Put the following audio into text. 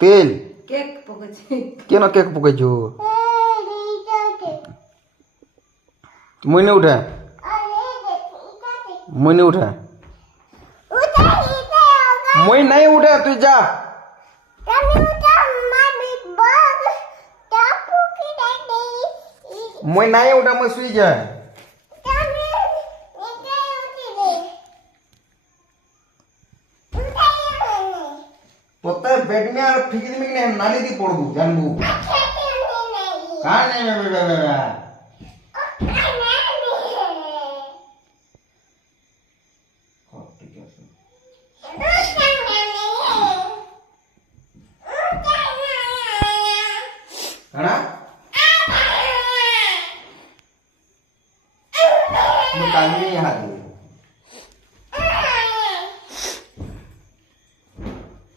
તેલ કેક પકડ છે. કેનો કેક પકડજો મુઈને ઉઠે મુઈને ઉઠે મુઈ નહીં ઉઠે તું જા મુઈ નહીં ઉઠે મુઈ સુઈ જાય પોતે બેડ में ફીકી દી મેં નાલી દી પડું જાનબુ કાને